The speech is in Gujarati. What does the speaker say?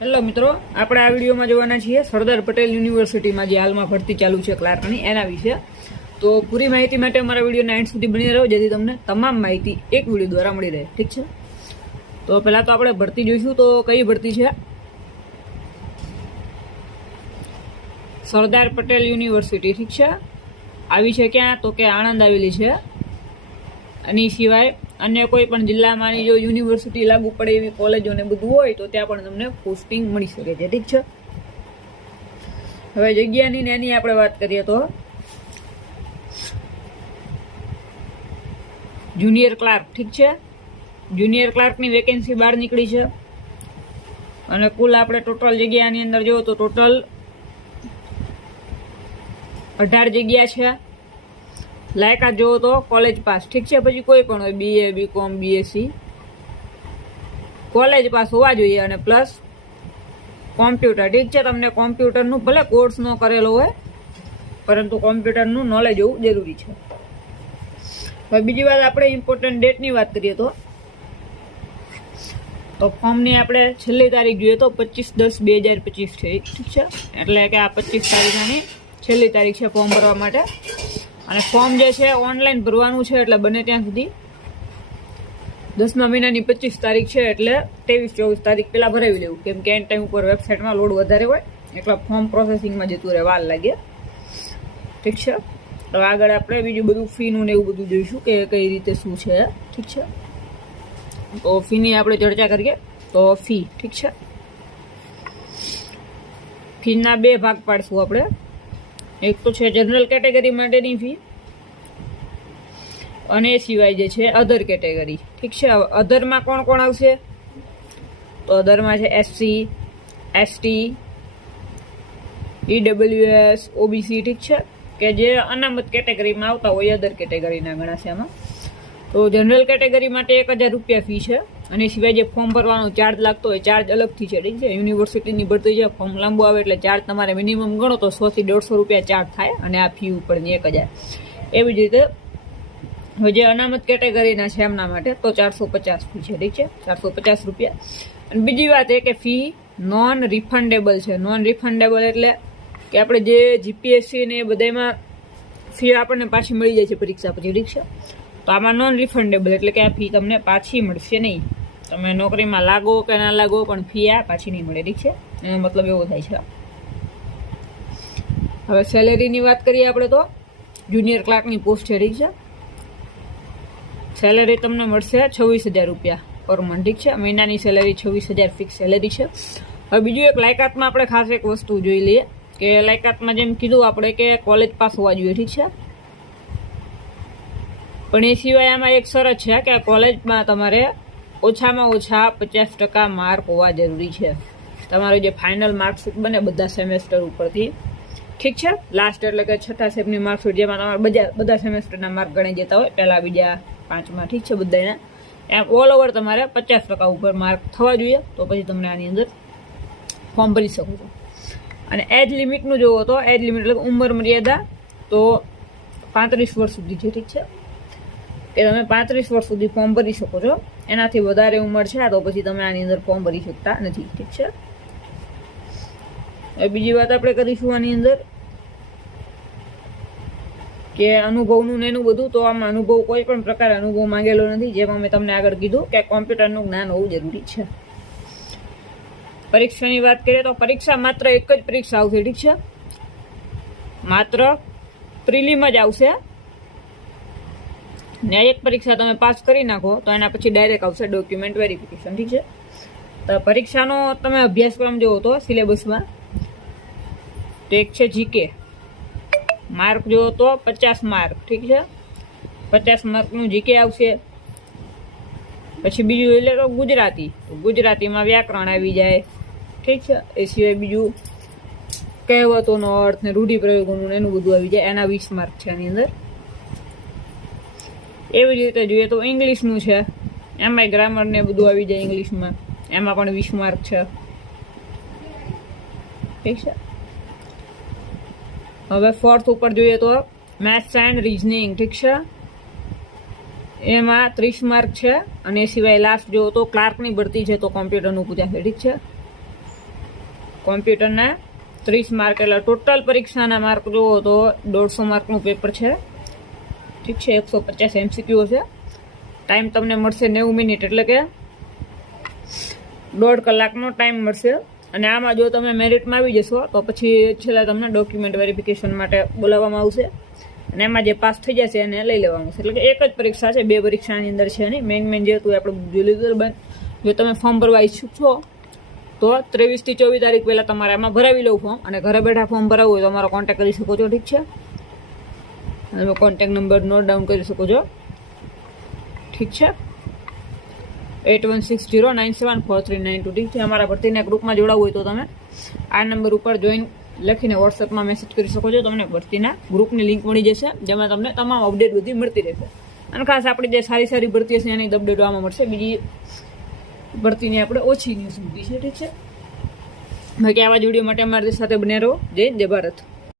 હેલો મિત્રો, આપણે આ વિડીયોમાં જોવાના છીએ સરદાર પટેલ યુનિવર્સિટીમાં જે હાલમાં ભરતી ચાલુ છે ક્લાર્કની એના વિશે. તો પૂરી માહિતી માટે અમારા વિડીયોના એન્ડ સુધી બની રહો, જેથી તમને તમામ માહિતી એક વિડીયો દ્વારા મળી રહે. ઠીક છે, તો પહેલાં તો આપણે ભરતી જોઈશું. તો કઈ ભરતી છે? સરદાર પટેલ યુનિવર્સિટી. ઠીક છે, આવી છે ક્યાં? તો કે આણંદ આવેલી છે. આની સિવાય અન્ય કોઈ પણ જિલ્લામાંની જો યુનિવર્સિટી લાગુ પડે એવી કોલેજો ને બધું હોય તો ત્યાં પણ તમને પોસ્ટિંગ મળી શકે છે. ઠીક છે, હવે જગ્યાની ને એની આપણે વાત કરીએ તો જુનિયર ક્લાર્ક. ઠીક છે, જુનિયર ક્લાર્કની વેકેન્સી બહાર નીકળી છે અને કુલ આપણે ટોટલ જગ્યાની અંદર જોવો તો ટોટલ 18 જગ્યા છે. લાયકાત જોવો તો કોલેજ પાસ. ઠીક છે, પછી કોઈ પણ હોય, BA, BCom, BSc, college pass હોવા જોઈએ અને પ્લસ કોમ્પ્યુટર. ઠીક છે, તમને કોમ્પ્યુટરનું ભલે કોર્સ ન કરેલો હોય પરંતુ કોમ્પ્યુટરનું નોલેજ હોવું જરૂરી છે. હવે બીજી વાત, આપણે ઇમ્પોર્ટન્ટ ડેટની વાત કરીએ તો ફોર્મની આપણે છેલ્લી તારીખ જોઈએ તો 25/10/2025 છે. ઠીક છે, એટલે કે આ 25 તારીખની છેલ્લી તારીખ છે ફોર્મ ભરવા માટે. અને ફોર્મ જે છે ઓનલાઈન ભરવાનું છે, એટલે બને ત્યાં સુધી 10મા મહિનાની 25 તારીખ છે એટલે 23-24 તારીખ પહેલાં ભરાવી લેવું, કેમ કે એન્ડ ટાઈમ ઉપર વેબસાઇટમાં લોડ વધારે હોય એટલે ફોર્મ પ્રોસેસિંગમાં જતું રહે, વાર લાગે. ઠીક છે, તો આગળ આપણે બીજું બધું ફીનું ને એવું બધું જોઈશું કે કઈ રીતે શું છે. ઠીક છે, તો ફીની આપણે ચર્ચા કરીએ. તો ફી, ઠીક છે, ફીના 2 ભાગ પાડશું આપણે. એક તો છે જનરલ કેટેગરી માટેની ફી અને એ સિવાય જે છે અધર કેટેગરી. ઠીક છે, અધરમાં કોણ કોણ આવશે? તો અધરમાં છે SC, ST, EWS, OBC. ઠીક છે, કે જે અનામત કેટેગરીમાં આવતા હોય અધર કેટેગરીના ગણાશે આમાં. તો જનરલ કેટેગરી માટે 1000 રૂપિયા ફી છે અને એ સિવાય જે ફોર્મ ભરવાનો ચાર્જ લાગતો હોય ચાર્જ અલગથી છે. ઠીક છે, યુનિવર્સિટીની ભરતી છે, ફોર્મ લાંબુ આવે એટલે ચાર્જ તમારે મિનિમમ ગણો તો 100 થી 150 રૂપિયા ચાર્જ થાય અને આ ફી ઉપરની 1000. એવી જ રીતે જે અનામત કેટેગરીના છે એમના માટે તો 450 ફી છે. ઠીક છે, 450 રૂપિયા. અને બીજી વાત એ કે ફી નોન રિફંડેબલ છે. નોન રિફંડેબલ એટલે કે આપણે જે GPSC ને એ બધામાં ફી આપણને પાછી મળી જાય છે પરીક્ષા પછી. ઠીક છે, તો આમાં નોન રિફંડેબલ એટલે કે આ ફી તમને પાછી મળશે નહીં. તમે નોકરીમાં લાગો કે ના લાગો પણ ફી આ પાછી નહીં મળે. ઠીક છે, એનો મતલબ એવો થાય છે. હવે સેલેરીની વાત કરીએ આપણે તો જુનિયર ક્લાર્કની પોસ્ટ છે. ઠીક છે, સેલેરી તમને મળશે 26,000 રૂપિયા પર મંથ. ઠીક છે, મહિનાની સેલેરી 26,000 ફિક્સ સેલેરી છે. હવે બીજું એક લાયકાતમાં આપણે ખાસ એક વસ્તુ જોઈ લઈએ કે લાયકાતમાં જેમ કીધું આપણે કે કોલેજ પાસ હોવા જોઈએ. ઠીક છે, પણ એ સિવાય આમાં એક શરત છે કે કોલેજમાં તમારે ઓછામાં ઓછા 50% માર્ક હોવા જરૂરી છે. તમારું જે ફાઇનલ માર્કશીટ બને બધા સેમેસ્ટર ઉપરથી. ઠીક છે, લાસ્ટ એટલે કે 6થા સેમની માર્કશીટ જેમાં તમારે બધા સેમેસ્ટરના માર્ક ગણી જતા હોય, પહેલા બીજા 5માં. ઠીક છે, બધાના એમ ઓલ ઓવર તમારે 50% ઉપર માર્ક થવા જોઈએ, તો પછી તમને આની અંદર ફોર્મ ભરી શકો છો. અને એજ લિમિટનું જોવો તો એજ લિમિટ એટલે ઉંમર મર્યાદા તો 35 વર્ષ સુધી છે. ઠીક છે, કે તમે 35 વર્ષ સુધી ફોર્મ ભરી શકો છો. એનાથી વધારે ઉંમર છે તો પછી તમે આની અંદર ફોર્મ ભરી શકતા નથી. ઠીક છે, હવે બીજી વાત આપણે કરીશું આની અંદર કે અનુભવનું ને એનું બધું. તો આમાં અનુભવ કોઈ પણ પ્રકાર અનુભવ માંગેલો નથી, જેમાં મેં તમને આગળ કીધું કે કોમ્પ્યુટરનું જ્ઞાન હોવું જરૂરી છે. પરીક્ષાની વાત કરીએ તો પરીક્ષા માત્ર એક જ પરીક્ષા આવશે. ઠીક છે, માત્ર પ્રિલિમ જ આવશે ને એક પરીક્ષા તમે પાસ કરી નાખો તો એના પછી ડાયરેક્ટ આવશે ડોક્યુમેન્ટ વેરિફિકેશન. ઠીક છે, તો પરીક્ષાનો તમે અભ્યાસક્રમ જોવો તો સિલેબસમાં તો એક છે GK, માર્ક જોવો તો 50 માર્ક. ઠીક છે, 50 માર્કનું GK આવશે. પછી બીજું એટલે તો ગુજરાતીમાં વ્યાકરણ આવી જાય. ઠીક છે, એ સિવાય બીજું કહેવતોનો અર્થ ને રૂઢિપ્રયોગોનું એનું બધું આવી જાય, એના 20 માર્ક છે આની અંદર. એવી જ રીતે જોઈએ તો ઇંગ્લિશનું છે, એમાંય ગ્રામર ને બધું આવી જાય ઇંગ્લિશમાં, એમાં પણ 20 માર્ક છે. ઠીક છે, હવે 4th ઉપર જોઈએ તો મેથ્સ એન્ડ રિઝનિંગ. ઠીક છે, એમાં 30 માર્ક છે. અને એ સિવાય લાસ્ટ જોવો તો ક્લાર્કની ભરતી છે તો કોમ્પ્યુટરનું પૂછાશે. ઠીક છે, કોમ્પ્યુટરના 30 માર્ક, એટલે ટોટલ પરીક્ષાના માર્ક જુઓ તો 150 માર્કનું પેપર છે. ઠીક છે, 150 MCQ છે. ટાઈમ તમને મળશે 90 મિનિટ, એટલે કે 1.5 કલાકનો ટાઈમ મળશે. અને આમાં જો તમે મેરિટમાં આવી જશો તો પછી છેલ્લે તમને ડોક્યુમેન્ટ વેરિફિકેશન માટે બોલાવવામાં આવશે, અને એમાં જે પાસ થઈ જશે એને લઈ લેવાનું છે. એટલે કે એક જ પરીક્ષા છે, 2 પરીક્ષાની અંદર છે નહીં. મેઇન જે હતું આપણે જોઈ લીધું. જો તમે ફોર્મ ભરવા ઈચ્છુક છો તો 23 થી 24 તારીખ પહેલાં તમારે આમાં ભરાવી લઉં ફોર્મ, અને ઘરે બેઠા ફોર્મ ભરાવવું હોય તો અમારો કોન્ટેક્ટ કરી શકો છો. ઠીક છે, તમે કોન્ટેક્ટ નંબર નોટ ડાઉન કરી શકો છો. ઠીક છે, 8160974392. ઠીક છે, અમારા ભરતીના ગ્રુપમાં જોડાવવું હોય તો તમે આ નંબર ઉપર જોઈન લખીને વોટ્સએપમાં મેસેજ કરી શકો છો. તમને ભરતીના ગ્રુપની લિંક મળી જશે, જેમાં તમને તમામ અપડેટ બધી મળતી રહેશે. અને ખાસ આપણી જે સારી ભરતી હશે એની અપડેટો આમાં મળશે. બીજી ભરતીની આપણે ઓછી ન્યૂઝ મૂકી છે. ઠીક છે, બાકી આવા જ વિડીયો માટે અમારી સાથે બને રહો. જય ભારત.